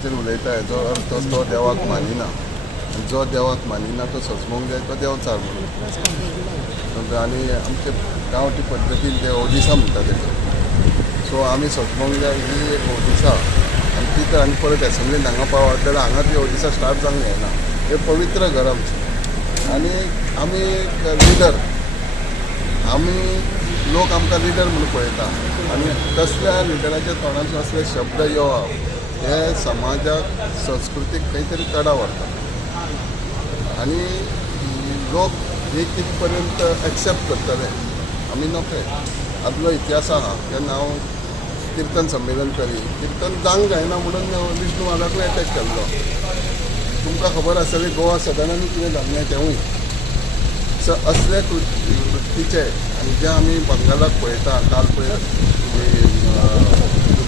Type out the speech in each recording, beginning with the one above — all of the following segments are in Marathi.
भाशेचेर उलयता हेजो अर्थ तो देवाक मानिना आनी जो देवाक मानिना तो सजमोंक जाय तो देवचार म्हणून आनी आमचे गांवठी पद्दतीन ते ओडिसा म्हणटा तेका सो आमी सजमोंक जाय ही एक ओडिसा आनी ती तर आनी परत एसेंब्लीन हांगा पावत जाल्यार हांगा ती ओडिसा स्टार्ट जावंक जायना हे पवित्र घर आमचें आनी आमी लिडर आमी लोक आमकां लिडर म्हणून पळयता आनी तसल्या लिडराच्या तोंडांतल्यान असले शब्द येवप हे समाजाक संस्कृतीक खंय तरी तडा व्हरता आनी लोक हे कित पर्यंत एक्सेप्ट करतले आमी नोके आदलो इतिहास आहा तेन्ना हांव किर्तन संमेलन करी किर्तन जावंक जायना म्हणून विष्णू वाघाकूय अटॅक केल्लो तुमकां खबर आसतली गोवा सदनांनी कितें जाल्लें तेवूय सो असले वृत्तीचे आनी जे आमी बंगालाक पळयता काल पळय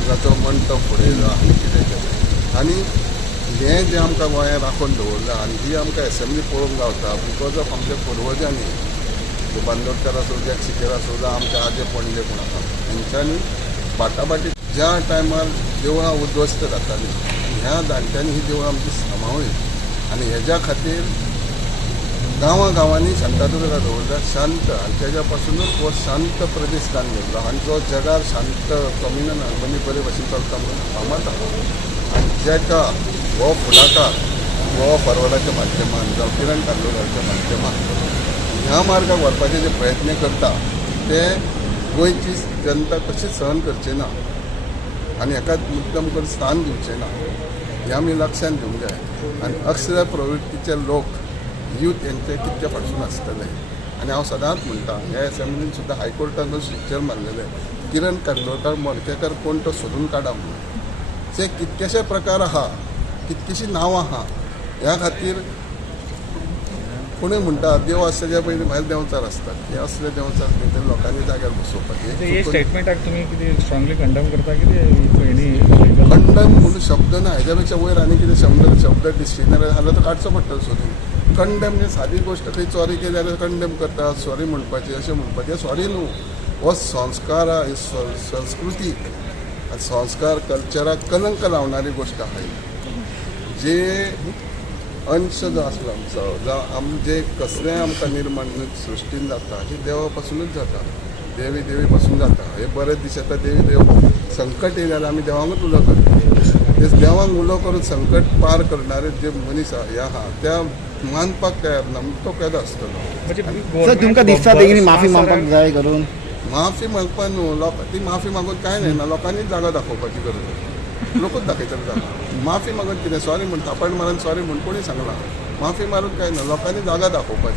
दुर्गाचो मंटप फुडयलो आनी कितें केलें आनी हें जें आमकां गोंयांत राखून दवरलां आनी ही आमकां एसेंब्ली पळोवंक गावता बिकॉज ऑफ आमच्या पुर्वजांनी बांदोडकर आसूं जॅक सिकेर आसूं जावं आमचे आजे पणजे कोण आसा हेंच्यांनी बाटाबाटी ज्या टायमार देवळां उद्ध्वस्त जातालीं ह्या जाणट्यांनी ही देवळां आमची सांबाळ्ळी आनी हेज्या खातीर गांवांनी शांतता दवरता शांत आनी तेज्या पासूनच हो शांत प्रदेश जावन गेल्लो आनी जो जगार शांत कम्युनल हार्मनी बरे भशेन चलता म्हणून फामाद आहा आनी जेका हो फुडाकार गोवा फॉरवर्डाच्या माध्यमान जावं किरण कार्लोराच्या माध्यमान ह्या मार्गाक व्हरपाचे जे प्रयत्न करता ते गोंयची जनता कशी सहन करची ना आनी हेका मुद्दम करून स्थान दिवचें ना हें आमी लक्षांत घेवंक जाय आनी असल्या प्रवृत्तीचे लोक यूथ हेंचे कितके फाटसून आसतले आनी हांव सदांच म्हणटा ह्या एसेंब्लीन सुद्दां हायकोर्टान स्ट्रिक्चर मारलेले किरण कार्लोकर मडकेकर कोण तो सोदून काडा म्हणून जे कितकेशे प्रकार आहा कितकीशीं नांवां आहा ह्या खातीर कोणूय म्हणटा देव आसच्या पयलीं भायर देंवचार आसतात हे असले देंवचार खंय लोकांनी जाग्यार बसोवपाचे स्टेटमेंटाक तुमी कितें स्ट्रॉंगली कंडम करता कितें खंडन म्हणून शब्द ना हेज्या पेक्षा वयर आनी कितें शब्द डिक्शनरी आसलो तो काडचो पडटलो सोदून कंडेम म्हणजे सादी गोश्ट खंय चोरी केली जाल्यार कंडेम करता सॉरी म्हणपाचें अशें म्हणपाचें सॉरी न्हू हो संस्कार संस्कृती संस्कार कल्चराक कलंक लावणारी गोश्ट आहे जे अंश जो आसलो आमचो जावं जे कसलेंय आमकां निर्माण सृश्टीन जाता ही देवा पासूनच जाता देवी पासून जाता हे बरे दीस येता देव संकट येयलें जाल्यार आमी देवांकूच उलो करता ते देवांक उलो करून संकट पार करणारे जे मनीस हे आहा त्या मानपाक तयार ना तो केदो आसतलो सर तुमकां दिसता बेगीन माफी मागपाक जाय करून माफी मागपाक न्हू लोक ती माफी मागून कांय ना लोकांनी जागा दाखोवपाची गरज लोकूच दाखयतात जागा माफी मागून कितें सॉरी म्हण थापण मारून सॉरी म्हण कोणी सांगला माफी मारून कांय ना लोकांनी जागा दाखोवपाची